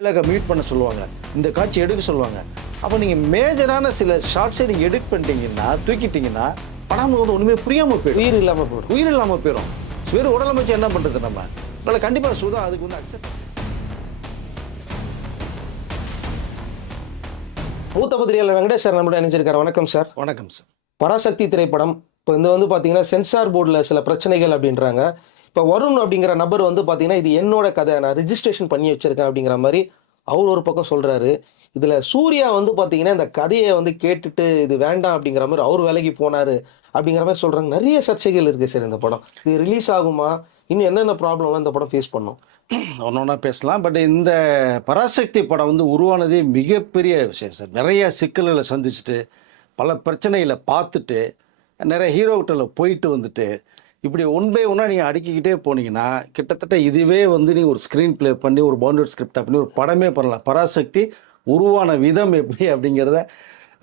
Meet பண்ண சொல்லுவாங்க, இந்த காட்சி எடுக்க சொல்லுவாங்க. அப்போ நீங்கள் மேஜரான சில ஷார்ட்ஸை நீங்கள் எடிட் பண்ணிட்டீங்கன்னா, தூக்கிட்டீங்கன்னா படம் வந்து ஒன்றுமே புரியாமல் போயிடும், உயிர் இல்லாமல் போயிடும். வெறும் உடலை வச்சு என்ன பண்ணுறது நம்ம? அதனால் கண்டிப்பாக சுதா அதுக்கு வந்து அக்செப்ட். மூத்த பத்திரிகையாளர் வெங்கடேஷ் சார் நம்மளோட இணைஞ்சிருக்காரு. வணக்கம் சார். வணக்கம் சார். பராசக்தி திரைப்படம் இப்போ இந்த வந்து பார்த்தீங்கன்னா சென்சார் போர்டில் சில பிரச்சனைகள் அப்படின்றாங்க. இப்போ வருண் அப்படிங்கிற நபர் வந்து பார்த்தீங்கன்னா இது என்னோட கதை, நான் ரிஜிஸ்ட்ரேஷன் பண்ணி வச்சிருக்கேன் அப்படிங்கிற மாதிரி அவர் ஒரு பக்கம் சொல்கிறாரு. இதில் சூர்யா வந்து பார்த்தீங்கன்னா இந்த கதையை வந்து கேட்டுட்டு இது வேண்டாம் அப்படிங்கிற மாதிரி அவர் விலகி போனார் அப்படிங்கிற மாதிரி சொல்கிறாங்க. நிறைய சர்ச்சைகள் இருக்குது சார். இந்த படம் இது ரிலீஸ் ஆகுமா, இன்னும் என்னென்ன ப்ராப்ளம்லாம் இந்த படம் ஃபேஸ் பண்ணும்? ஒன்று ஒன்றா பேசலாம். பட் இந்த பராசக்தி படம் வந்து உருவானதே மிகப்பெரிய விஷயம் சார். நிறைய சிக்கல்களை சந்திச்சுட்டு, பல பிரச்சனைகளை பார்த்துட்டு, நிறைய ஹீரோக்கிட்ட போயிட்டு வந்துட்டு, இப்படி ஒன் பை ஒன்னாக நீங்கள் அடுக்கிக்கிட்டே போனீங்கன்னா கிட்டத்தட்ட இதுவே வந்து நீங்கள் ஒரு ஸ்க்ரீன் ப்ளே பண்ணி ஒரு பவுண்டட் ஸ்கிரிப்ட் பண்ணி ஒரு படமே பண்ணலாம். பராசக்தி உருவான விதம் எப்படி அப்படிங்கிறத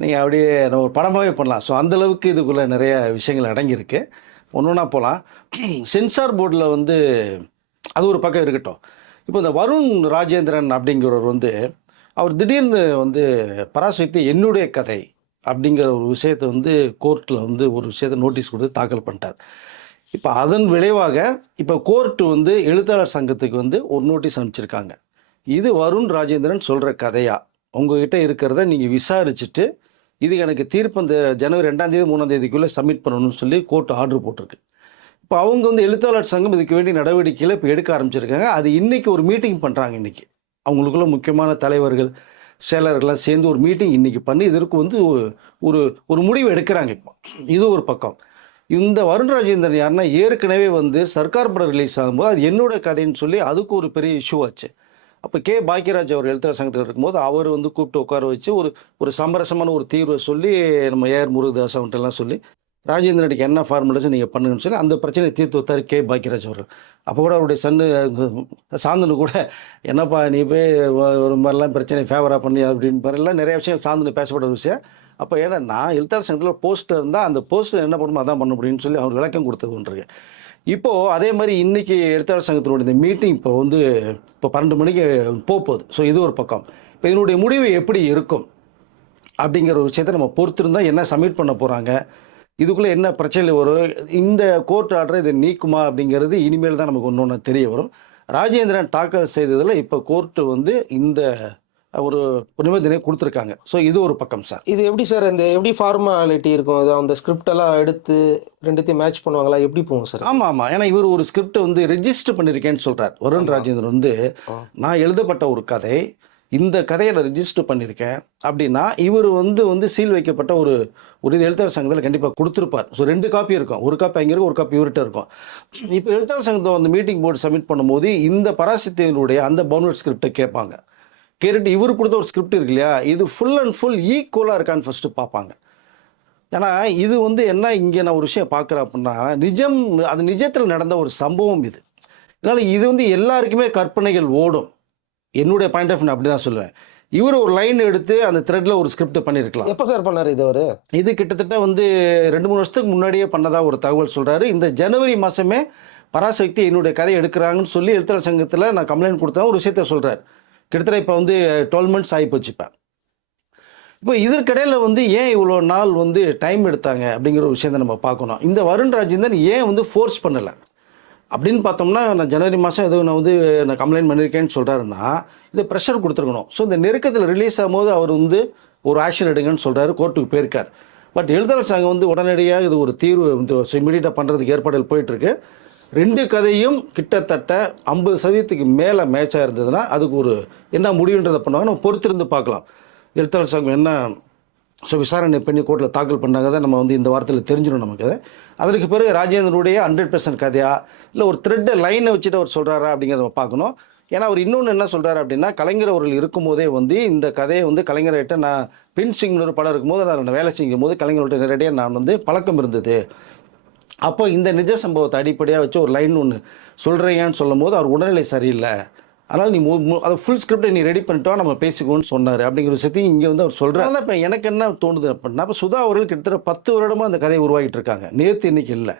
நீங்கள் அப்படியே ஒரு படமாகவே பண்ணலாம். ஸோ அந்தளவுக்கு இதுக்குள்ளே நிறைய விஷயங்கள் அடங்கியிருக்கு. ஒன்று ஒன்றா போகலாம். சென்சார் போர்டில் வந்து அது ஒரு பக்கம் இருக்கட்டும். இப்போ இந்த வருண் ராஜேந்திரன் அப்படிங்கிறவர் வந்து அவர் திடீர்னு வந்து பராசக்தி என்னுடைய கதை அப்படிங்கிற ஒரு விஷயத்தை வந்து கோர்ட்டில் வந்து ஒரு விஷயத்தை நோட்டீஸ் கொடுத்து தாக்கல் பண்ணிட்டார். இப்போ அதன் விளைவாக இப்போ கோர்ட்டு வந்து எழுத்தாளர் சங்கத்துக்கு வந்து ஒரு நோட்டீஸ் அனுப்பிச்சிருக்காங்க. இது வருண் ராஜேந்திரன் சொல்கிற கதையா, உங்ககிட்ட இருக்கிறத நீங்கள் விசாரிச்சுட்டு இதுக்கு எனக்கு தீர்ப்பு அந்த ஜனவரி 2ஆம் தேதி 3ஆம் தேதிக்குள்ளே சப்மிட் பண்ணணும்னு சொல்லி கோர்ட் ஆர்டர் போட்டிருக்கு. இப்போ அவங்க வந்து எழுத்தாளர் சங்கம் இதுக்கு வேண்டிய நடவடிக்கைகளை இப்போ எடுக்க ஆரம்பிச்சிருக்காங்க. அது இன்றைக்கி ஒரு மீட்டிங் பண்ணுறாங்க. இன்றைக்கி அவங்களுக்குள்ள முக்கியமான தலைவர்கள் செயலர்கள்லாம் சேர்ந்து ஒரு மீட்டிங் இன்றைக்கி பண்ணி இதற்கு வந்து ஒரு ஒரு முடிவு எடுக்கிறாங்க. இப்போ இது ஒரு பக்கம். இந்த வருண் ராஜேந்திரன் யாருன்னா ஏற்கனவே வந்து சர்க்கார் படம் ரிலீஸ் ஆகும்போது அது என்னோட கதைன்னு சொல்லி அதுக்கு ஒரு பெரிய இஷ்யூ ஆச்சு. அப்போ கே பாக்கியராஜ் அவர் எழுத்தாளர் சங்கத்தில் இருக்கும்போது அவர் வந்து கூப்பிட்டு உட்கார வச்சு ஒரு சமரசமான ஒரு தீர்வை சொல்லி நம்ம ஏஆர் முருகதாஸ் அவன்ட்டெல்லாம் சொல்லி ராஜேந்திரனுக்கு என்ன ஃபார்முலேஷன் நீங்கள் பண்ணுங்கன்னு சொல்லி அந்த பிரச்சனையை தீர்த்து வைத்தார் கே பாக்கியராஜ் அவர்கள். அப்போ கூட அவருடைய சன்னு சாந்தனு கூட என்னப்பா நீ போய் ஒரு மாதிரிலாம் பிரச்சனை ஃபேவராக பண்ணி அப்படின்னு மாதிரிலாம் நிறைய விஷயம் சாந்தனு பேசப்பட்ட விஷயம். அப்போ ஏன்னா நான் எழுத்தாளர் சங்கத்தில் போஸ்டர் இருந்தால் அந்த போஸ்டர் என்ன பண்ணுமோ அதான் பண்ண முடியும்னு சொல்லி அவர் விளக்கம் கொடுத்ததுன்றது. இப்போது அதே மாதிரி இன்றைக்கி எழுத்தாளர் சங்கத்தினுடைய இந்த மீட்டிங் இப்போ வந்து இப்போ 12 மணிக்கு போகுது. ஸோ இது ஒரு பக்கம். இப்போ இதனுடைய முடிவு எப்படி இருக்கும் அப்படிங்கிற ஒரு விஷயத்தை நம்ம பொறுத்திருந்தால் என்ன சப்மிட் பண்ண போகிறாங்க, இதுக்குள்ளே என்ன பிரச்சனை வரும், இந்த கோர்ட் ஆர்டரை இதை நீக்குமா அப்படிங்கிறது இனிமேல் தான் நமக்கு ஒன்று தெரிய வரும். ராஜேந்திரன் தாக்கல் செய்ததில் இப்போ கோர்ட்டு வந்து இந்த ஒரு நிபந்தனை கொடுத்துருக்காங்க. ஸோ இது ஒரு பக்கம் சார். இது எப்படி சார், இந்த எப்படி ஃபார்மாலிட்டி இருக்கும், இது அந்த ஸ்கிரிப்டெல்லாம் எடுத்து ரெண்டுத்தையும் மேட்ச் பண்ணுவாங்களா, எப்படி போகும் சார்? ஆமாம். ஏன்னா இவர் ஒரு ஸ்கிரிப்டை வந்து ரெஜிஸ்டர் பண்ணியிருக்கேன்னு சொல்கிறார். வருண் ராஜேந்திரன் வந்து நான் எழுதப்பட்ட ஒரு கதை, இந்த கதையை நான் ரிஜிஸ்டர் பண்ணியிருக்கேன் அப்படின்னா இவர் வந்து சீல் வைக்கப்பட்ட ஒரு இது எழுத்தாளர் சங்கத்தில் கண்டிப்பாக கொடுத்துருப்பார். ஸோ 2 காப்பி இருக்கும். ஒரு காப்பி அங்கே இருக்கும், ஒரு காப்பி இவர்கிட்ட இருக்கும். இப்போ எழுத்தாளர் சங்கத்தை வந்து மீட்டிங் போர்டு சப்மிட் பண்ணும்போது இந்த பராசக்தியினுடைய அந்த பவுண்டட் ஸ்கிரிப்டை கேட்பாங்க. கேட்டுட்டு இவர் கொடுத்த ஒரு ஸ்கிரிப்ட் இருக்கு இல்லையா, இது ஃபுல் அண்ட் ஃபுல் ஈக்குவலாக இருக்கான்னு ஃபஸ்ட்டு பார்ப்பாங்க. ஏன்னா இது வந்து என்ன, இங்கே நான் ஒரு விஷயம் பார்க்குறேன் அப்படின்னா அது நிஜத்தில் நடந்த ஒரு சம்பவம் இது. அதனால் இது வந்து எல்லாருக்குமே கற்பனைகள் ஓடும். என்னுடைய பாயிண்ட் ஆஃப் வியூ அப்படி தான் சொல்லுவேன். இவர் ஒரு லைன் எடுத்து அந்த த்ரெட்டில் ஒரு ஸ்கிரிப்ட் பண்ணியிருக்கலாம். எப்போ சார் பண்ணார் இது? அவர் இது கிட்டத்தட்ட வந்து 2-3 வருஷத்துக்கு முன்னாடியே பண்ணதாக ஒரு தகவல் சொல்கிறாரு. இந்த ஜனவரி மாதமே பராசக்தி என்னுடைய கதை எடுக்கிறாங்கன்னு சொல்லி எழுத்தாளர் சங்கத்தில் நான் கம்ப்ளைண்ட் கொடுத்தா ஒரு விஷயத்த சொல்கிறார். கிட்டத்தட்ட இப்போ வந்து 12 months ஆகிப்போச்சு. இப்போ இதற்கிடையில் வந்து ஏன் இவ்வளோ நாள் வந்து டைம் எடுத்தாங்க அப்படிங்கிற ஒரு விஷயத்தை நம்ம பார்க்கணும். இந்த வருண் ராஜேந்திரன் ஏன் வந்து ஃபோர்ஸ் பண்ணலை அப்படின்னு பார்த்தோம்னா, நான் ஜனவரி மாதம் ஏதோ நான் கம்ப்ளைண்ட் பண்ணியிருக்கேன்னு சொல்கிறாருன்னா இதை ப்ரெஷர் கொடுத்துருக்கணும். ஸோ இந்த நெருக்கத்தில் ரிலீஸ் ஆகும்போது அவர் வந்து ஒரு ஆக்ஷன் எடுங்கன்னு சொல்கிறாரு, கோர்ட்டுக்கு போயிருக்கார். பட் எழுத்தாளர் சங்கம் வந்து உடனடியாக இது ஒரு தீர்வு வந்து இமீடியட்டாக பண்ணுறதுக்கு ஏற்பாடுகள் போயிட்டுருக்கு. 2 கதையும் கிட்டத்தட்ட 50% மேலே மேட்சாக இருந்ததுன்னா அதுக்கு ஒரு என்ன முடிவுன்றதை பண்ணுவாங்க, நம்ம பொறுத்திருந்து பார்க்கலாம். எழுத்தாளர் சங்கம் என்ன விசாரணை பண்ணி கோர்ட்டில் தாக்கல் பண்ணாங்க தான் நம்ம வந்து இந்த வாரத்தில் தெரிஞ்சிடும் நமக்கு. அதற்கு பிறகு ராஜேந்திரனுடைய 100% கதையா இல்லை ஒரு த்ரெட்டை லைனை வச்சுட்டு அவர் சொல்கிறாரா அப்படிங்கிறத நம்ம பார்க்கணும். ஏன்னா அவர் இன்னொன்று என்ன சொல்கிறார் அப்படின்னா, கலைஞர் அவர்கள் இருக்கும்போதே வந்து இந்த கதையை வந்து கலைஞர்கிட்ட நான் பின்சிங்னு ஒரு படம் இருக்கும்போது நான் வேலை செய்யும் போது கலைஞர்கிட்ட நேரடியாக நான் வந்து பழக்கம் இருந்தது. அப்போ இந்த நிஜ சம்பவத்தை அடிப்படையாக வச்சு ஒரு லைன் ஒன்று சொல்கிறீங்கன்னு சொல்லும் போது அவர் உடல்நிலை சரியில்லை, அதனால் நீ அதை ஃபுல் ஸ்கிரிப்டை நீ ரெடி பண்ணிட்டோ நம்ம பேசிக்கோன்னு சொன்னார் அப்படிங்கிற விஷயத்தையும் இங்கே வந்து அவர் சொல்கிறார். இப்போ எனக்கு என்ன தோணுது அப்படின்னா, இப்போ சுதா அவர்கள் கிட்டத்தட்ட 10 வருடமாக அந்த கதையை உருவாகிட்டு இருக்காங்க. நேற்று இன்னைக்கு இல்லை,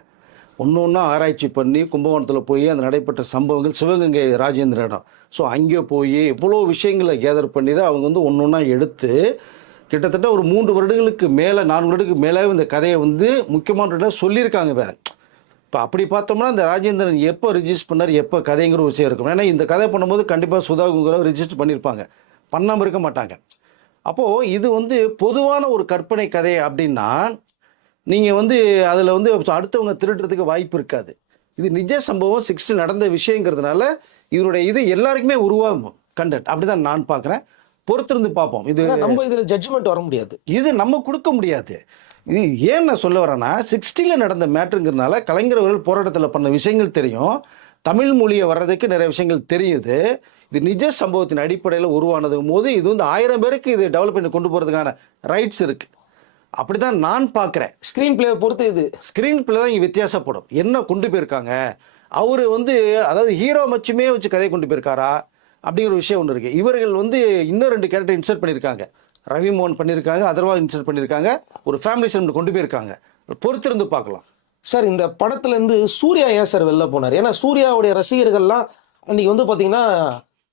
ஒன்று ஒன்றா ஆராய்ச்சி பண்ணி கும்பகோணத்தில் போய் அந்த நடைபெற்ற சம்பவங்கள் சிவகங்கை ராஜேந்திர இடம். ஸோ அங்கே போய் எவ்வளோ விஷயங்களை கேதர் பண்ணி தான் அவங்க வந்து ஒன்று ஒன்றா எடுத்து கிட்டத்தட்ட ஒரு 3 வருடங்களுக்கு மேலே 4 வருடத்துக்கு மேலே இந்த கதையை வந்து முக்கியமான சொல்லியிருக்காங்க வேறு. இப்போ அப்படி பார்த்தோம்னா இந்த ராஜேந்திரன் எப்போ ரிஜிஸ்டர் பண்ணார், எப்போ கதைங்கிற ஒரு விஷயம் இருக்கும். ஏன்னா இந்த கதை பண்ணும்போது கண்டிப்பாக சுதாகுங்கிறவர் ரிஜிஸ்டர் பண்ணியிருப்பாங்க, பண்ணாமல் இருக்க மாட்டாங்க. அப்போது இது வந்து பொதுவான ஒரு கற்பனை கதை அப்படின்னா நீங்கள் வந்து அதில் வந்து அடுத்தவங்க திருடுறதுக்கு வாய்ப்பு இருக்காது. இது நிஜ சம்பவம் 60 நடந்த விஷயங்கிறதுனால இதனுடைய இது எல்லாருக்குமே உருவாகும் கண்டென்ட். அப்படி தான் நான் பார்க்குறேன். பொறுத்திருந்து பார்ப்போம். இது நம்ம இதில் ஜட்ஜ்மெண்ட் வர முடியாது, இது நம்ம கொடுக்க முடியாது. இது ஏன் நான் சொல்ல வரேன்னா 60ல் நடந்த மேட்ருங்கிறதுனால கலைஞர் அவர்கள் போராட்டத்தில் பண்ண விஷயங்கள் தெரியும், தமிழ் மொழியை வர்றதுக்கு நிறைய விஷயங்கள் தெரியுது. இது நிஜ சம்பவத்தின் அடிப்படையில் உருவானதும் போது இது வந்து 1000 பேருக்கு இது டெவலப் பண்ணி கொண்டு போகிறதுக்கான ரைட்ஸ் இருக்குது. அப்படி தான் நான் பார்க்குறேன். ஸ்க்ரீன் பிளே பொறுத்து இது ஸ்க்ரீன் பிளே தான் இங்கே வித்தியாசப்படும். என்ன கொண்டு போயிருக்காங்க, அவர் வந்து அதாவது ஹீரோ மச்சுமே வச்சு கதையை கொண்டு போயிருக்காரா அப்படிங்கிற ஒரு விஷயம் ஒன்று இருக்குது. இவர்கள் வந்து இன்னும் 2 கேரக்டர் இன்சர்ட் பண்ணியிருக்காங்க. ரவி மோகன் பண்ணியிருக்காங்க, அதர்வா இன்சர்ட் பண்ணியிருக்காங்க, ஒரு ஃபேமிலி சென்ட் கொண்டு போயிருக்காங்க. பொறுத்திருந்து பார்க்கலாம். சார். இந்த படத்துலேருந்து சூர்யா ஏன் சார் வெளில போனார்? ஏன்னா சூர்யாவுடைய ரசிகர்கள்லாம் அன்றைக்கி வந்து பார்த்தீங்கன்னா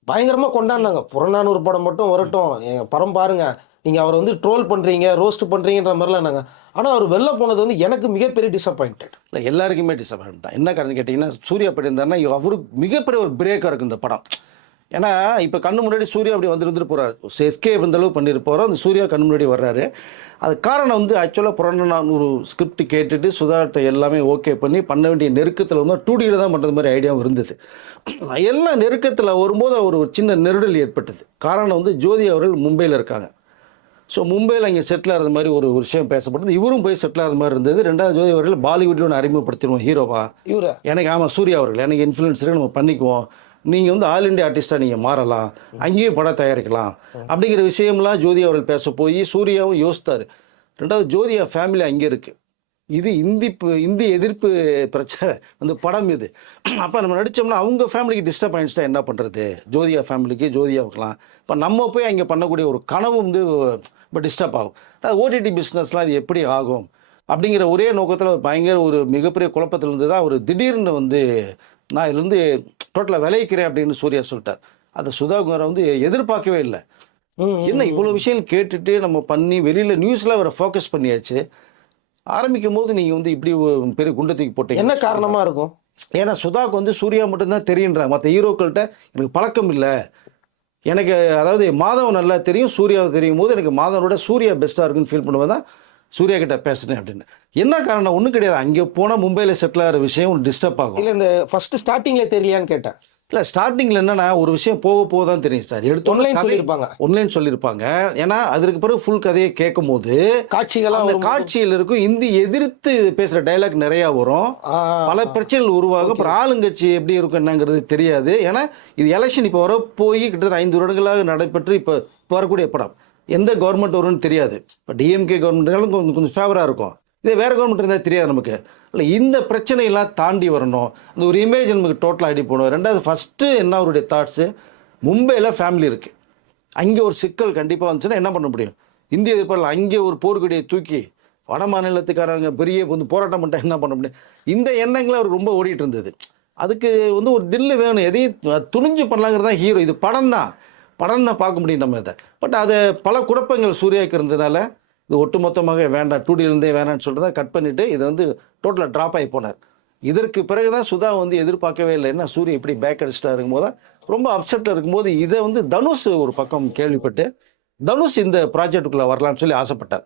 பயங்கரமாக கொண்டாடினாங்க. புறநானூறு படம் மட்டும் வரட்டும், எங்கள் படம் பாருங்க, நீங்கள் அவரை வந்து ட்ரோல் பண்ணுறீங்க, ரோஸ்ட் பண்ணுறீங்கன்ற மாதிரிலாம் நாங்கள். ஆனால் அவர் வெளில போனது வந்து எனக்கு மிகப்பெரிய டிசப்பாயிண்டட். இல்லை, எல்லாருக்குமே டிசப்பாயிண்ட் தான். என்ன காரணம் கேட்டிங்கன்னா சூர்யா பண்ணியிருந்தாருன்னா அவருக்கு மிகப்பெரிய ஒரு பிரேக்காக இருக்குது இந்த படம். ஏன்னா இப்போ கண்ணு முன்னாடி சூர்யா அப்படி வந்துட்டு போகிறார், எஸ்கே இருந்தளவு பண்ணிட்டு போகிறோம், அந்த சூர்யா கண்ணு முன்னாடி வர்றாரு. அது காரணம் வந்து ஆக்சுவலாக புறநானூறு ஸ்கிரிப்ட் கேட்டுட்டு சுதாட்ட எல்லாமே ஓகே பண்ண வேண்டிய நெருக்கத்தில் வந்து 2Dயில் தான் பண்ணுறது மாதிரி ஐடியாவும் இருந்தது. எல்லாம் நெருக்கத்தில் வரும்போது ஒரு சின்ன நெருடல் ஏற்பட்டது. காரணம் வந்து ஜோதி அவர்கள் மும்பையில் இருக்காங்க. ஸோ மும்பையில் அங்கே செட்டில் ஆகிற மாதிரி ஒரு விஷயம் பேசப்பட்டது. இவரும் போய் செட்டில் ஆகிற மாதிரி இருந்தது. 2வது ஜோதி அவர்கள் பாலிவுட்டில் ஒன்று அறிமுகப்படுத்திடுவோம் ஹீரோவா இவரை. எனக்கு ஆமாம் சூர்யா அவர்கள் எனக்கு இன்ஃப்ளூயன்ஸருக்கு நம்ம பண்ணிக்குவோம், நீங்கள் வந்து ஆல் இண்டியா ஆர்டிஸ்ட்டாக நீங்கள் மாறலாம், அங்கேயும் படம் தயாரிக்கலாம் அப்படிங்கிற விஷயம்லாம் ஜோதி அவர்கள் பேச போய் சூர்யாவும் யோசித்தார். 2வது ஜோதியா ஃபேமிலி அங்கே இருக்குது. இது இந்தி எதிர்ப்பு பிரச்சனை அந்த படம் இது. அப்போ நம்ம நடித்தோம்னா அவங்க ஃபேமிலிக்கு டிஸ்டர்ப் ஆயிடுச்சுட்டா என்ன பண்ணுறது, ஜோதியா ஃபேமிலிக்கு ஜோதியாவுக்கலாம். இப்போ நம்ம போய் அங்கே பண்ணக்கூடிய ஒரு கனவு வந்து இப்போ டிஸ்டர்ப் ஆகும். அது ஓடிடி பிஸ்னஸ்லாம் இது எப்படி ஆகும் அப்படிங்கிற ஒரே நோக்கத்தில் ஒரு பயங்கர ஒரு மிகப்பெரிய குழப்பத்தில் இருந்து தான் ஒரு திடீர்னு வந்து நான் இதுலேருந்து டோட்டலாக விளைவிக்கிறேன் அப்படின்னு சூர்யா சொல்லிட்டார். அதை சுதாகரை வந்து எதிர்பார்க்கவே இல்லை. என்ன இவ்வளோ விஷயம் கேட்டுட்டு நம்ம பண்ணி வெளியில் நியூஸில் அவரை ஃபோக்கஸ் பண்ணியாச்சு. ஆரம்பிக்கும் போது நீங்கள் வந்து இப்படி பெரிய குண்டை தூக்கி போட்டீங்க. என்ன காரணமாக இருக்கும்? ஏன்னா சுதாக்கு வந்து சூர்யா மட்டும்தான் தெரியுன்றாங்க, மற்ற ஹீரோக்கள்கிட்ட எனக்கு பழக்கம் இல்லை. எனக்கு அதாவது மாதவன் நல்லா தெரியும், சூர்யாவை தெரியும் போது எனக்கு மாதவனோட சூர்யா பெஸ்ட்டாக இருக்குன்னு ஃபீல் பண்ணுவேன் தான் சூர்யா கிட்ட பேசுனேன் அப்படின்னு. என்ன காரணம்? ஒன்றும் கிடையாது. அங்கே போனால் மும்பையில் செட்டில் ஆகிற விஷயம் ஒன்று டிஸ்டர்ப் ஆகும். இல்லை, இந்த ஃபஸ்ட்டு ஸ்டார்டிங்கில் தெரியலையான்னு கேட்டேன். இல்லை, ஸ்டார்டிங்கில் என்னன்னா ஒரு விஷயம் போக தான் தெரியும் சார். எடுத்து ஒன்லைன் சொல்லியிருப்பாங்க. ஏன்னா அதற்கு பிறகு ஃபுல் கதையை கேட்கும் போது காட்சிகளாக அந்த காட்சியில் இருக்கும் இந்தி எதிர்த்து பேசுகிற டைலாக் நிறையா வரும், பல பிரச்சனைகள் உருவாகும். அப்புறம் ஆளுங்கட்சி எப்படி இருக்கும் என்னங்கிறது தெரியாது. ஏன்னா இது எலெக்ஷன் இப்போ வர போய் கிட்டத்தட்ட 5 வருடங்களாக நடைபெற்று இப்போ வரக்கூடிய படம் எந்த கவர்மெண்ட் வரும்னு தெரியாது. இப்போ டிஎம்கே கவர்மெண்ட்னாலும் கொஞ்சம் ஃபேவராக இருக்கும், இதே வேறு கவர்மெண்ட் இருந்தால் தெரியாது நமக்கு. இல்லை, இந்த பிரச்சனையெல்லாம் தாண்டி வரணும். அந்த ஒரு இமேஜ் நமக்கு டோட்டலாக அடி போகணும். 2வது ஃபஸ்ட்டு என்ன அவருடைய தாட்ஸு, மும்பையில் ஃபேமிலி இருக்குது, அங்கே ஒரு சிக்கல் கண்டிப்பாக வந்துச்சுன்னா என்ன பண்ண முடியும்? இந்திய எதிர்ப்பாளர் அங்கே ஒரு போர்க்கொடியை தூக்கி வட மாநிலத்துக்காரங்க பெரிய வந்து போராட்டம் பண்ணிட்டா என்ன பண்ண முடியும்? இந்த எண்ணங்கள் அவருக்கு ரொம்ப ஓடிட்டு இருந்தது. அதுக்கு வந்து ஒரு தில்லு வேணும், எதையும் துணிஞ்சு பண்ணலாங்கிறது தான் ஹீரோ. இது படம் தான் பார்க்க முடியும் நம்ம இதை. பட் அது பல குழப்பங்கள் சூர்யாவுக்கு இருந்ததுனால இது ஒட்டுமொத்தமாக வேண்டாம், 2Dலேருந்தே வேணான்னு சொல்லிட்டு தான் கட் பண்ணிவிட்டு இதை வந்து டோட்டலாக ட்ராப் ஆகி போனார். இதற்கு பிறகு தான் சுதா வந்து எதிர்பார்க்கவே இல்லை, என்ன சூரிய இப்படி பேக் அடிச்சிட்டாக இருக்கும்போது தான் ரொம்ப அப்செட்டாக இருக்கும்போது இதை வந்து தனுஷ் ஒரு பக்கம் கேள்விப்பட்டு தனுஷ் இந்த ப்ராஜெக்டுக்குள்ளே வரலான்னு சொல்லி ஆசைப்பட்டார்.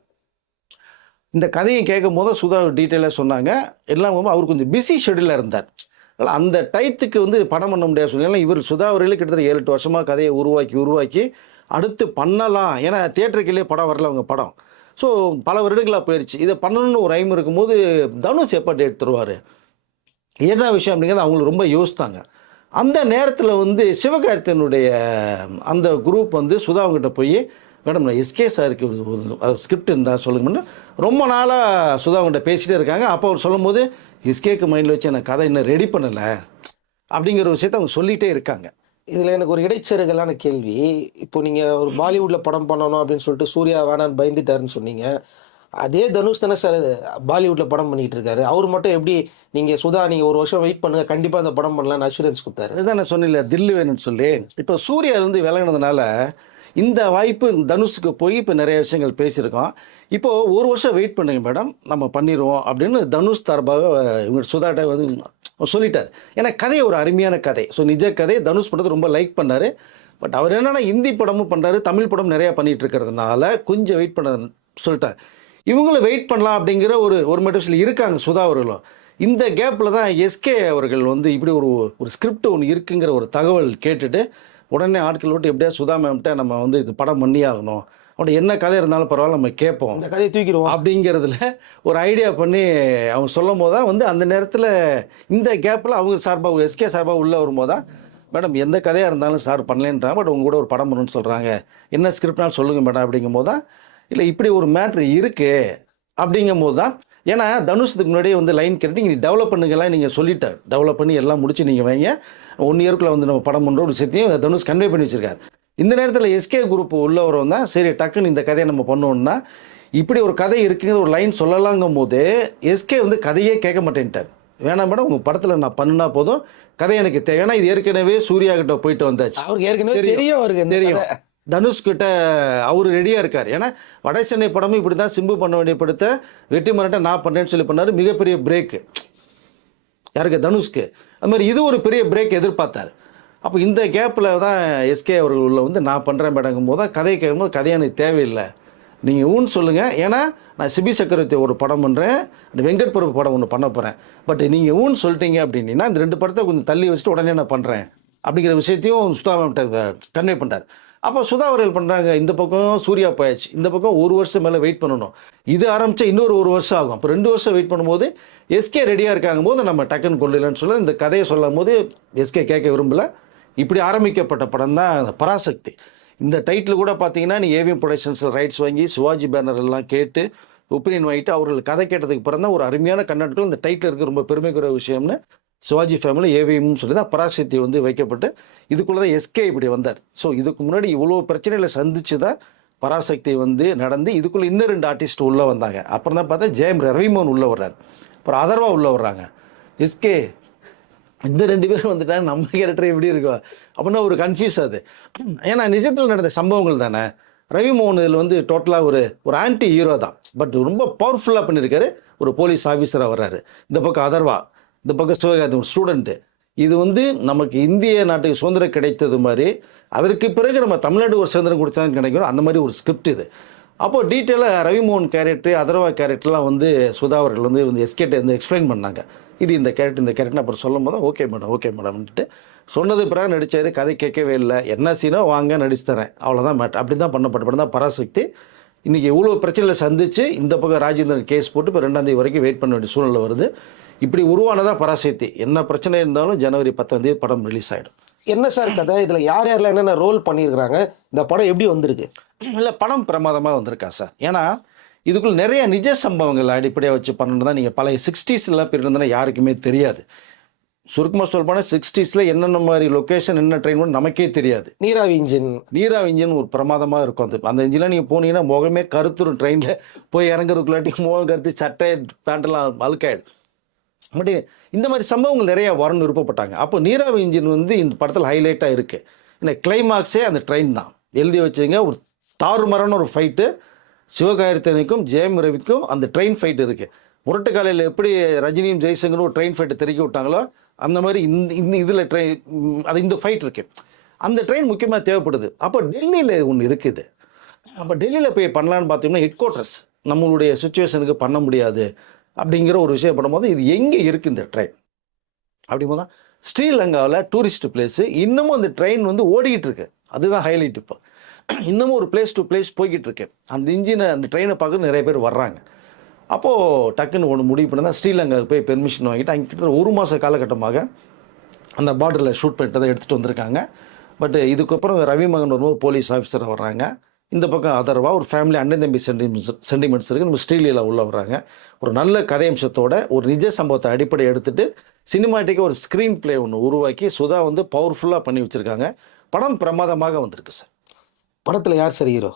இந்த கதையை கேட்கும் போது சுதா டீட்டெயிலாக சொன்னாங்க. எல்லாம் அவர் கொஞ்சம் பிஸி ஷெடியூலாக இருந்தார். அதனால் அந்த டைத்துக்கு வந்து படம் பண்ண முடியாது சொன்னாலும் இவர் சுதா அவர்களே கிட்டத்தட்ட 7-8 வருஷமாக கதையை உருவாக்கி அடுத்து பண்ணலாம். ஏன்னா தியேட்டருக்குள்ளே படம் வரல அவங்க படம். ஸோ பல வருடங்களாக போயிடுச்சு. இதை பண்ணணும்னு ஒரு ஐம் இருக்கும்போது தனுஷ் எப்போ டேட் தருவார், என்ன விஷயம் அப்படிங்கிறது அவங்களுக்கு ரொம்ப யோசித்தாங்க. அந்த நேரத்தில் வந்து சிவகார்த்தியனுடைய அந்த குரூப் வந்து சுதா அவங்ககிட்ட போய் மேடம் நான் எஸ்கே சாருக்கு ஒரு ஸ்கிரிப்ட் இருந்தால் சொல்லுங்கன்னு ரொம்ப நாளாக சுதா அவங்ககிட்ட பேசிகிட்டே இருக்காங்க. அப்போ அவர் சொல்லும் போது எஸ்கேக்கு மைண்டில் வச்சு எனக்கு கதை இன்னும் ரெடி பண்ணலை அப்படிங்கிற விஷயத்த அவங்க சொல்லிகிட்டே இருக்காங்க. இதில் எனக்கு ஒரு இடைச்செருகலான கேள்வி. இப்போ நீங்கள் ஒரு பாலிவுட்டில் படம் பண்ணணும் அப்படின்னு சொல்லிட்டு சூர்யா வேணான்னு பயந்துட்டாருன்னு சொன்னீங்க. அதே தனுஷ் தானே சார் பாலிவுட்ல படம் பண்ணிட்டு இருக்காரு. அவர் மட்டும் எப்படி சுதா நீங்க ஒரு வருஷம் வெயிட் பண்ணுங்க கண்டிப்பா அந்த படம் பண்ணலாம்னு அஷூரன்ஸ் கொடுத்தாரு? அதுதான் நான் சொன்னேன்ல, தில்லு வேணும்னு சொல்லி. இப்போ சூர்யாவிலேருந்து விலகினதுனால இந்த வாய்ப்பு தனுஷுக்கு போய் இப்போ நிறைய விஷயங்கள் பேசியிருக்கோம். இப்போ ஒரு வருஷம் வெயிட் பண்ணுங்க மேடம், நம்ம பண்ணிடுவோம் அப்படின்னு தனுஷ் சார்பாக இவங்க சுதாட்ட வந்து சொல்லிட்டார். ஏன்னா கதை ஒரு அருமையான கதை. ஸோ நிஜ கதை தனுஷ் படத்தை ரொம்ப லைக் பண்ணார். பட் அவர் என்னன்னா ஹிந்தி படமும் பண்ணுறாரு, தமிழ் படம் நிறையா பண்ணிட்டு இருக்கிறதுனால கொஞ்சம் வெயிட் பண்ண சொல்லிட்டார். இவங்களும் வெயிட் பண்ணலாம் அப்படிங்கிற ஒரு மெட்டர்ஸில் இருக்காங்க சுதா அவர்களும். இந்த கேப்பில் தான் எஸ்கே அவர்கள் வந்து இப்படி ஒரு ஸ்கிரிப்ட் ஒன்று இருக்குங்கிற ஒரு தகவல் கேட்டுட்டு உடனே ஆட்கள் விட்டு எப்படியா சுதா மேம்கிட்ட நம்ம வந்து இது படம் பண்ணி ஆகணும், அப்படி என்ன கதை இருந்தாலும் பரவாயில்ல நம்ம கேட்போம், இந்த கதையை தூக்கிடுவோம் அப்படிங்கிறதுல ஒரு ஐடியா பண்ணி அவங்க சொல்லும் போது தான் வந்து அந்த நேரத்தில் இந்த கேப்பில் அவங்க சார்பாக எஸ்கே சார்பாக உள்ளே வரும்போது தான் மேடம் எந்த கதையாக இருந்தாலும் சார் பண்ணலேன்றாங்க, பட் உங்க கூட ஒரு படம் பண்ணணும்னு சொல்கிறாங்க, என்ன ஸ்கிரிப்ட்னாலும் சொல்லுங்கள் மேடம் அப்படிங்கும் போது தான் இல்லை இப்படி ஒரு மேட்ரு இருக்குது அப்படிங்கும் போது தான். ஏன்னா தனுஷத்துக்கு முன்னாடியே வந்து லைன் கேட்டு நீங்கள் டெவலப் பண்ணுங்கலாம் நீங்கள் சொல்லிட்டார், டெவலப் பண்ணி எல்லாம் முடிச்சு நீங்கள் வைங்க 1 இயருக்குள்ளே வந்து நம்ம படம் பண்ணுற ஒரு விஷயத்தையும் தனுஷ் கன்வே பண்ணி வச்சிருக்காரு. இந்த நேரத்தில் எஸ்கே குரூப் உள்ளவரும் தான் சரி டக்குன்னு இந்த கதையை நம்ம பண்ணுவோம்னா இப்படி ஒரு கதை இருக்குங்கிற ஒரு லைன் சொல்லலாங்கும் போது எஸ்கே வந்து கதையே கேட்க மாட்டேன்ட்டார். வேணாம் மேடம் உங்கள் படத்தில் நான் பண்ணுனா போதும், கதை எனக்கு தேவைன்னா இது ஏற்கனவே சூர்யா கிட்ட போயிட்டு வந்தாச்சு, அவருக்கு ஏற்கனவே தெரியும், அவருக்கு தெரியும் தனுஷ் கிட்ட அவர் ரெடியாக இருக்கார். ஏன்னா வட சென்னை படமும் இப்படி தான் சிம்பு பண்ண வேண்டிய படத்தை வெற்றி மரட்டை நான் பண்ணேன்னு சொல்லி பண்ணார், மிகப்பெரிய பிரேக்கு யாருக்கு தனுஷ்க்கு. அது மாதிரி இது ஒரு பெரிய பிரேக் எதிர்பார்த்தார். அப்போ இந்த கேப்பில் தான் எஸ்கே அவர்கள் உள்ள வந்து நான் பண்ணுறேன் மேடங்கும் போது தான் கதை கேட்கும்போது கதை எனக்கு தேவையில்லை, நீங்கள் ஊன்னு சொல்லுங்கள், ஏன்னா நான் சிபி சக்கரவர்த்தி ஒரு படம் பண்ணுறேன், அந்த வெங்கட் பிரபு படம் ஒன்று பண்ண போகிறேன், பட் நீங்கள் ஊன்னு சொல்லிட்டீங்க அப்படின்னா இந்த 2 படத்தை கொஞ்சம் தள்ளி வச்சுட்டு உடனே நான் பண்ணுறேன் அப்படிங்கிற விஷயத்தையும் சுதா கன்வே பண்ணுறார். அப்போ சுதா அவர்கள் பண்ணுறாங்க, இந்த பக்கம் சூர்யா போயாச்சு, இந்த பக்கம் 1 வருஷம் மேலே வெயிட் பண்ணணும், இது ஆரம்பித்தா இன்னொரு 1 வருஷம் ஆகும், அப்போ 2 வருஷம் வெயிட் பண்ணும்போது எஸ்கே ரெடியாக இருக்காங்க போது நம்ம டக்குன்னு கொள்ளலன்னு சொல்ல இந்த கதையை சொல்லும் போது எஸ்கே கேட்க விரும்பலை. இப்படி ஆரம்பிக்கப்பட்ட படம் தான் பராசக்தி. இந்த டைட்டில் கூட பார்த்தீங்கன்னா நீ ஏவிஎம் ப்ரொடக்ஷன்ஸில் ரைட்ஸ் வாங்கி சிவாஜி பேனர் எல்லாம் கேட்டு ஒப்பீனியன் வாங்கிட்டு அவர்கள் கதை கேட்டதுக்கு பிறகு தான் ஒரு அருமையான கண்ணாட்கள் இந்த டைட்டில் இருக்க ரொம்ப பெருமைக்குரிய விஷயம்னு சிவாஜி ஃபேமிலி ஏவிஎம்னு சொல்லி தான் பராசக்தி வந்து வைக்கப்பட்டு இதுக்குள்ளே தான் எஸ்கே இப்படி வந்தார். ஸோ இதுக்கு முன்னாடி இவ்வளோ பிரச்சனைகளை சந்திச்சு தான் பராசக்தி வந்து நடந்து இதுக்குள்ளே இன்னும் 2 ஆர்டிஸ்ட் உள்ளே வந்தாங்க. அப்புறம் தான் பார்த்தா ஜெயம் ரவிமோகன் உள்ளே வர்றார், அப்புறம் அதர்வா உள்ளே வர்றாங்க. எஸ்கே இந்த 2 பேரும் வந்துட்டாங்க, நம்ம கேரக்டர் எப்படி இருக்கும் அப்படின்னா ஒரு கன்ஃபியூஸ் ஆகுது. ஏன்னா நிஜத்தில் நடந்த சம்பவங்கள் தானே. ரவிமோகன் இதில் வந்து டோட்டலாக ஒரு ஆன்டி ஹீரோ தான், பட் ரொம்ப பவர்ஃபுல்லாக பண்ணியிருக்காரு, ஒரு போலீஸ் ஆஃபீஸராக வர்றாரு. இந்த பக்கம் அதர்வா, இந்த பக்கம் சிவகார்த்தி ஒரு ஸ்டூடெண்ட்டு. இது வந்து நமக்கு இந்திய நாட்டுக்கு சுதந்திரம் கிடைத்தது மாதிரி அதற்கு பிறகு நம்ம தமிழ்நாடு ஒரு சுதந்திரம் கொடுத்தா கிடைக்கணும், அந்த மாதிரி ஒரு ஸ்கிரிப்ட் இது. அப்போது டீட்டெயிலாக ரவிமோகன் கேரக்டர் அதர்வா கேரக்டர்லாம் வந்து சுதா அவர்கள் வந்து எஸ்கேட்டை வந்து எக்ஸ்பிளைன் பண்ணாங்க, இது இந்த கேரக்டர் அப்புறம் சொல்லும் போது ஓகே மேடம்ன்ட்டு சொன்னது பிறகு நடித்தார். கதை கேட்கவே இல்லை, என்ன சீனோ வாங்க நடிச்சு தரேன் அவ்வளோதான் மேட்டர், அப்படி தான் பண்ணப்பட்ட படம் தான் பராசக்தி. இன்றைக்கி இவ்வளோ பிரச்சனைகளை சந்தித்து இந்த பக்கம் ராஜேந்திரன் கேஸ் போட்டு இப்போ 2ஆம் தேதி வரைக்கும் வெயிட் பண்ண வேண்டிய சூழ்நிலை வருது. இப்படி உருவானதா பராசக்தி. என்ன பிரச்சனை இருந்தாலும் ஜனவரி 10ஆம் தேதி படம் ரிலீஸ் ஆகிடும். என்ன சார் கதை, இதில் யார் யாரெல்லாம் என்னென்ன ரோல் பண்ணியிருக்கிறாங்க, இந்த படம் எப்படி வந்திருக்கு? இல்லை படம் பிரமாதமாக வந்திருக்கா சார். ஏன்னா இதுக்குள்ள நிறைய நிஜ சம்பவங்கள் அடிப்படையாக வச்சு பண்ணணும் தான். நீங்கள் பழைய 60ஸ்லாம் பீரியட் இருந்தால் யாருக்குமே தெரியாது. சுருக்கமாக சொல்ல போனால் 60ஸ்ல என்னென்ன மாதிரி லொக்கேஷன் என்ன ட்ரெயின் பண்ண நமக்கே தெரியாது. நீராவி இன்ஜின் ஒரு பிரமாதமாக இருக்கும். அந்த இன்ஜின்லாம் நீங்கள் போனீங்கன்னா முகமே கருத்துரும், ட்ரெயினில் போய் இறங்குறதுக்குள்ளாட்டி முகம் கருத்து சட்டை பேண்டெல்லாம் அழுக்காயிடும். பட் இந்த மாதிரி சம்பவங்கள் நிறையா வரணும்னு விருப்பப்பட்டாங்க. அப்போ நீராவி இன்ஜின் வந்து இந்த படத்தில் ஹைலைட்டாக இருக்குது. ஏன்னா கிளைமாக்ஸே அந்த ட்ரெயின் தான் எழுதி வச்சுங்க. ஒரு தாறுமாறான ஒரு ஃபைட்டு சிவகார்த்திகேயனுக்கும் ஜெயம் ரவிக்கும் அந்த ட்ரெயின் ஃபைட் இருக்குது. முரட்டு காலையில் எப்படி ரஜினியும் ஜெய்சங்கரும் ஒரு ட்ரெயின் ஃபைட்டை தெருக்கி விட்டாங்களோ அந்த மாதிரி இந்த இதில் இந்த ஃபைட் இருக்குது. அந்த ட்ரெயின் முக்கியமாக தேவைப்படுது. அப்போ டெல்லியில் ஒன்று இருக்குது. அப்போ டெல்லியில் போய் பண்ணலான்னு பார்த்தீங்கன்னா ஹெட் குவார்ட்டர்ஸ் நம்மளுடைய சுச்சுவேஷனுக்கு பண்ண முடியாது அப்படிங்கிற ஒரு விஷயம் பண்ணும்போது இது எங்கே இருக்குது இந்த ட்ரெயின் அப்படிங்கும்போது தான் ஸ்ரீலங்காவில் டூரிஸ்ட் பிளேஸு இன்னமும் அந்த ட்ரெயின் வந்து ஓடிக்கிட்டு இருக்கு. அதுதான் ஹைலைட். இப்போ இன்னமும் ஒரு பிளேஸ் டு பிளேஸ் போய்கிட்டு இருக்கு. அந்த ட்ரெயினை பார்க்க நிறைய பேர் வர்றாங்க. அப்போது டக்குன்னு ஒன்று முடிவு பண்ணி தான் ஸ்ரீலங்காவுக்கு போய் பெர்மிஷன் வாங்கிட்டு அங்கே கிட்ட 1 மாத காலகட்டமாக அந்த பார்டரில் ஷூட் பண்ணிட்டு தான் எடுத்துகிட்டு வந்திருக்காங்க. பட் இதுக்கப்புறம் ரவிமகன் வரும்போது போலீஸ் ஆஃபீஸராக வர்றாங்க. இந்த பக்கம் அதர்வா ஒரு ஃபேமிலி அண்ணன் தம்பி சென்டிமெண்ட்ஸ் இருக்குது. நம்ம ஸ்ரீலீலா உள்ள வர்றாங்க. ஒரு நல்ல கதையம்சத்தோட ஒரு நிஜ சம்பவத்தை அடிப்படை எடுத்துகிட்டு சினிமாட்டிக்காக ஒரு ஸ்க்ரீன் பிளே ஒன்று உருவாக்கி சுதா வந்து பவர்ஃபுல்லாக பண்ணி வச்சுருக்காங்க. படம் பிரமாதமாக வந்திருக்கு சார். படத்தில் யார் சார் ஹீரோ?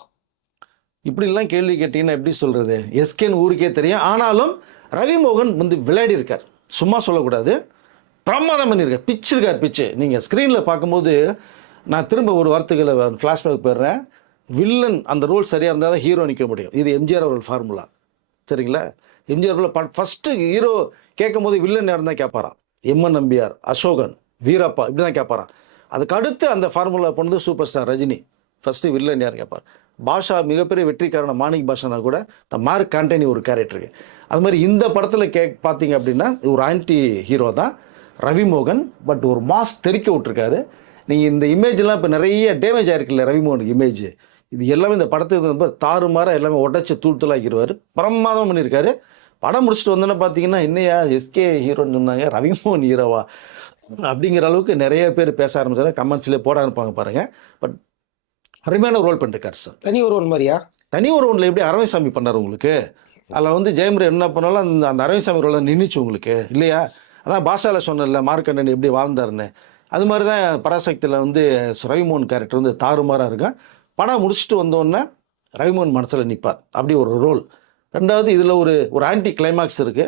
இப்படிலாம் கேள்வி கேட்டீங்கன்னா எப்படி சொல்கிறது? எஸ்கேன்னு ஊருக்கே தெரியும். ஆனாலும் ரவிமோகன் வந்து விளையாடி இருக்கார், சும்மா சொல்லக்கூடாது. பிரமாதம் பண்ணியிருக்கார், பிச்சிருக்கார் பிச்சு. நீங்கள் ஸ்க்ரீனில் பார்க்கும்போது நான் திரும்ப ஒரு வார்த்தைகளை ஃப்ளாஷ்பேக் போயிடுறேன். வில்லன் அந்த ரோல் சரியாக இருந்தால் தான் ஹீரோ நிற்க முடியும். இது எம்ஜிஆர் அவர்கள் ஃபார்முலா, சரிங்களா? எம்ஜிஆர் ஃபஸ்ட்டு ஹீரோ கேட்கும் போது வில்லன் யாரும் தான் கேட்பாராம். எம்என் நம்பியார், அசோகன், வீரப்பா இப்படி தான் கேட்பாராம். அதுக்கு அடுத்து அந்த ஃபார்முலா போனது super star Rajini. First villain யார் கேட்பார். பாஷா மிகப்பெரிய வெற்றிக்காரன மாணிக் பாஷானா கூட இந்த மார்க் ஆண்டனி ஒரு கேரக்டருக்கு. அது மாதிரி இந்த படத்தில் பார்த்தீங்க அப்படின்னா ஒரு ஆன்டி ஹீரோ தான் ரவிமோகன். பட் ஒரு மாஸ் தெறிக்க விட்டுருக்காரு. நீங்கள் இந்த இமேஜ்லாம் இப்போ நிறைய டேமேஜ் ஆகிருக்குல்ல ரவிமோகனுக்கு இமேஜ், இது எல்லாமே இந்த படத்துக்கு ரொம்ப தாறுமாறாக எல்லாமே உடச்சி தூளாக்கிடுவார். பிரமாதம் பண்ணியிருக்காரு. படம் முடிச்சுட்டு வந்தோன்னே பார்த்தீங்கன்னா என்னையா எஸ்கே ஹீரோன்னு சொன்னாங்க, ரவிமோகன் ஹீரோவா அப்படிங்கிற அளவுக்கு நிறைய பேர் பேச ஆரம்பிச்சாங்க. கமெண்ட்ஸ்லேயே போட ஆரம்பிப்பாங்க பாருங்கள். பட் அருமையான ரோல் பண்ணிருக்காரு சார். தனி ஒரு ஒன் மாதிரியா? தனி ஒரு ஒன்றில் எப்படி அரவிந்த்சாமி பண்ணார் உங்களுக்கு? அதில் வந்து ஜெயமுறை என்ன பண்ணாலும் அந்த அரவிந்த்சாமி ரோல் நின்றுச்சு உங்களுக்கு இல்லையா? அதான் பாஷாவில் சொன்னல மார்க்கண்டன் எப்படி வாழ்ந்தாருன்னு. அது மாதிரி தான் பராசக்தியில் வந்து ரவிமோகன் கேரக்டர் வந்து தாறுமாறாக இருக்கும். படம் முடிச்சுட்டு வந்தோடனே ரவிமோகன் மனசில் நிற்பார், அப்படி ஒரு ரோல். ரெண்டாவது இதில் ஒரு ஆன்டி கிளைமாக்ஸ் இருக்குது.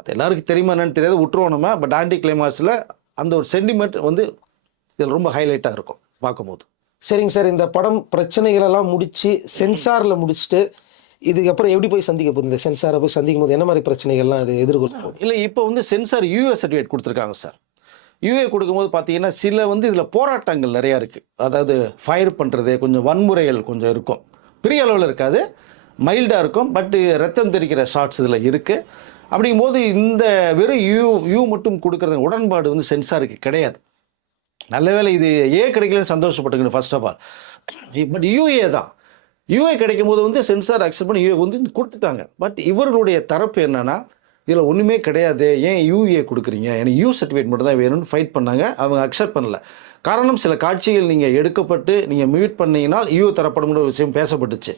அது எல்லாருக்கும் தெரியுமா என்னன்னு தெரியாது, விட்டுருவோம் நம்ம. பட் ஆன்டி கிளைமாக்ஸில் அந்த ஒரு சென்டிமெண்ட் வந்து இதில் ரொம்ப ஹைலைட்டாக இருக்கும் பார்க்கும்போது. சரிங்க சார், இந்த படம் பிரச்சனைகளெல்லாம் முடிச்சு சென்சாரில் முடிச்சுட்டு இதுக்கப்புறம் எப்படி போய் சந்திக்க போகுது? இந்த சென்சாரை போய் சந்திக்கும் போது என்ன மாதிரி பிரச்சனைகள்லாம் அது எதிர்கொள்ள போகுது? இல்லை, இப்போ வந்து சென்சார் யூஏ சர்டிஃபிகேட் கொடுத்துருக்காங்க சார். யூஏ கொடுக்கும்போது பார்த்தீங்கன்னா சில வந்து இதில் போராட்டங்கள் நிறையா இருக்குது. அதாவது ஃபயர் பண்ணுறது, கொஞ்சம் வன்முறைகள் கொஞ்சம் இருக்கும். பெரிய அளவில் இருக்காது, மைல்டாக இருக்கும். பட்டு ரத்தம் தெரிக்கிற ஷார்ட்ஸ் இதில் இருக்குது. அப்படிங்கும்போது இந்த வெறும் யூ மட்டும் கொடுக்குறது உடன்பாடு வந்து சென்சாருக்கு கிடையாது. நல்ல வேளை இது கிடைக்கலன்னு சந்தோஷப்பட்டுக்கணும் first of all. But UA தான், யூஏ கிடைக்கும் போது வந்து சென்சார் அக்செப்ட் பண்ணி யூஏ வந்து கொடுத்துட்டாங்க. பட் இவர்களுடைய தரப்பு என்னன்னா இதில் ஒன்றுமே கிடையாது, ஏன் யூஏ கொடுக்குறீங்க, எனக்கு யூ சர்டிஃபிகேட் மட்டும் தான் வேணும்னு ஃபைட் பண்ணாங்க. அவங்க அக்செப்ட் பண்ணல. காரணம், சில காட்சிகள் நீங்கள் எடுக்கப்பட்டு நீங்கள் மியூட் பண்ணீங்கன்னா யூ தரப்படுங்கிற விஷயம் பேசப்பட்டுச்சு.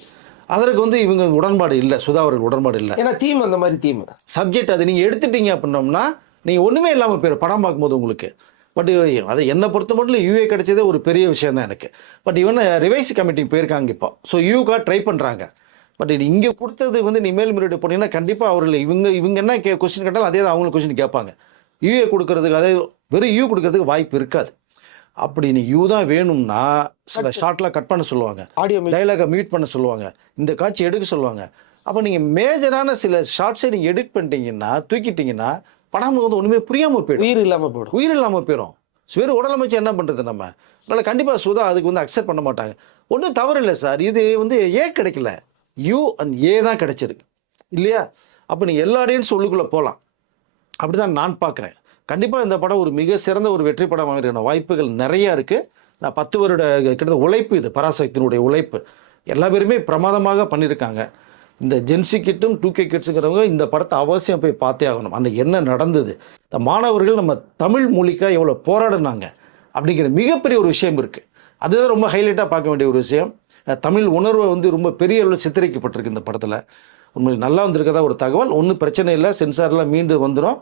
அதற்கு வந்து இவங்க உடன்பாடு இல்லை, சுதா அவர்கள் உடன்பாடு இல்லை. ஏன்னா தீம் அந்த மாதிரி தீம் சப்ஜெக்ட் அது நீங்கள் எடுத்துட்டீங்க அப்படின்னோம்னா நீங்கள் ஒன்றுமே இல்லாமல் போயிடும் படம் பார்க்கும்போது உங்களுக்கு. பட் அதை என்னை பொறுத்த மட்டும் யூஏ கிடைச்சதே ஒரு பெரிய விஷயம் தான் எனக்கு. பட் இவன் ரிவைஸ் கமிட்டி போயிருக்காங்க இப்போ. ஸோ யூக்காக ட்ரை பண்ணுறாங்க. பட் இது இங்கே கொடுத்தது வந்து நீ மேல்முறையீடு போனீங்கன்னா கண்டிப்பாக அவர்கள் இவங்க என்ன கொஸ்டின் கேட்டாலும் அதே தான் அவங்களுக்கு கொஸ்டின் கேட்பாங்க. யூஏ கொடுக்கறதுக்கு, அதே வெறும் யூ கொடுக்கறதுக்கு வாய்ப்பு இருக்காது. அப்படி நீ யூ தான் வேணும்னா சில ஷார்ட்லாம் கட் பண்ண சொல்லுவாங்க, ஆடியோ டைலாகை மியூட் பண்ண சொல்லுவாங்க, இந்த காட்சி எடுக்க சொல்லுவாங்க. அப்போ நீங்கள் மேஜரான சில ஷார்ட்ஸை நீங்கள் எடிட் பண்ணிட்டீங்கன்னா, தூக்கிட்டீங்கன்னா படம் வந்து ஒன்றுமே புரியாமல் போயிடும், உயிர் இல்லாமல் போயிடும். வெறும் உடல் அமைச்சு என்ன பண்ணுறது நம்ம? அதனால் கண்டிப்பாக சுதா அதுக்கு வந்து அக்செப்ட் பண்ண மாட்டாங்க. ஒன்றும் தவறு இல்லை சார், இது வந்து கிடைக்கல, யூ அண்ட் தான் கிடைச்சிருக்கு இல்லையா? அப்போ நீங்கள் எல்லா ஆடியன்ஸ் உள்ளுக்குள்ளே போகலாம். அப்படி தான் நான் பார்க்குறேன். கண்டிப்பாக இந்த படம் ஒரு மிக சிறந்த ஒரு வெற்றி படம் வாங்குறதுக்கான வாய்ப்புகள் நிறையா இருக்குது. நான் 10 வருட கிட்ட உழைப்பு, இது பராசக்தியினுடைய உழைப்பு. எல்லா பேருமே பிரமாதமாக பண்ணியிருக்காங்க. இந்த ஜென்சி கிட்டும் 2K கிட்ஸுங்கிறவங்க இந்த படத்தை அவசியம் போய் பார்த்தே ஆகணும். அன்றைக்கி என்ன நடந்தது, இந்த மாணவர்கள் நம்ம தமிழ் மொழிக்காக எவ்வளோ போராடினாங்க அப்படிங்கிற மிகப்பெரிய ஒரு விஷயம் இருக்குது. அதுதான் ரொம்ப ஹைலைட்டாக பார்க்க வேண்டிய ஒரு விஷயம். தமிழ் உணர்வை வந்து ரொம்ப பெரிய அளவில் சித்தரிக்கப்பட்டிருக்கு இந்த படத்தில். உண்மையில் நல்லா வந்திருக்கதா ஒரு தகவல். ஒன்றும் பிரச்சனை இல்லை, சென்சார்லாம் மீண்டு வந்துடும்.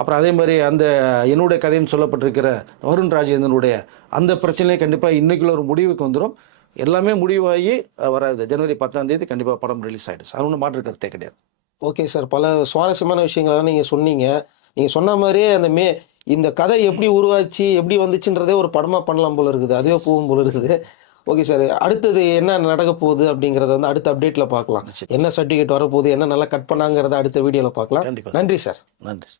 அப்புறம் அதே மாதிரி அந்த என்னுடைய கதைன்னு சொல்லப்பட்டிருக்கிற வருண் ராஜேந்திரனுடைய அந்த பிரச்சனையே கண்டிப்பாக இன்றைக்குள்ள ஒரு முடிவுக்கு வந்துடும். எல்லாமே முடிவாகி வர ஜனவரி 10ஆம் தேதி கண்டிப்பாக படம் ரிலீஸ் ஆகிடுச்சு. அது ஒன்றும் மாற்று கருத்தே கிடையாது. ஓகே சார், பல சுவாரஸ்யமான விஷயங்கள்லாம் நீங்கள் சொன்னீங்க. நீங்கள் சொன்ன மாதிரியே அந்த இந்த கதை எப்படி உருவாச்சு, எப்படி வந்துச்சுன்றதே ஒரு படமாக பண்ணலாம் போல இருக்குது, அதுவே போகும் போல இருக்குது. ஓகே சார், அடுத்தது என்ன நடக்க போகுது அப்படிங்கிறத வந்து அடுத்த அப்டேட்டில் பார்க்கலாம். என்ன சர்டிஃபிகேட் வரப்போகுது, என்ன நல்லா கட் பண்ணாங்கிறத அடுத்த வீடியோவில் பார்க்கலாம். கண்டிப்பாக. நன்றி சார். நன்றி.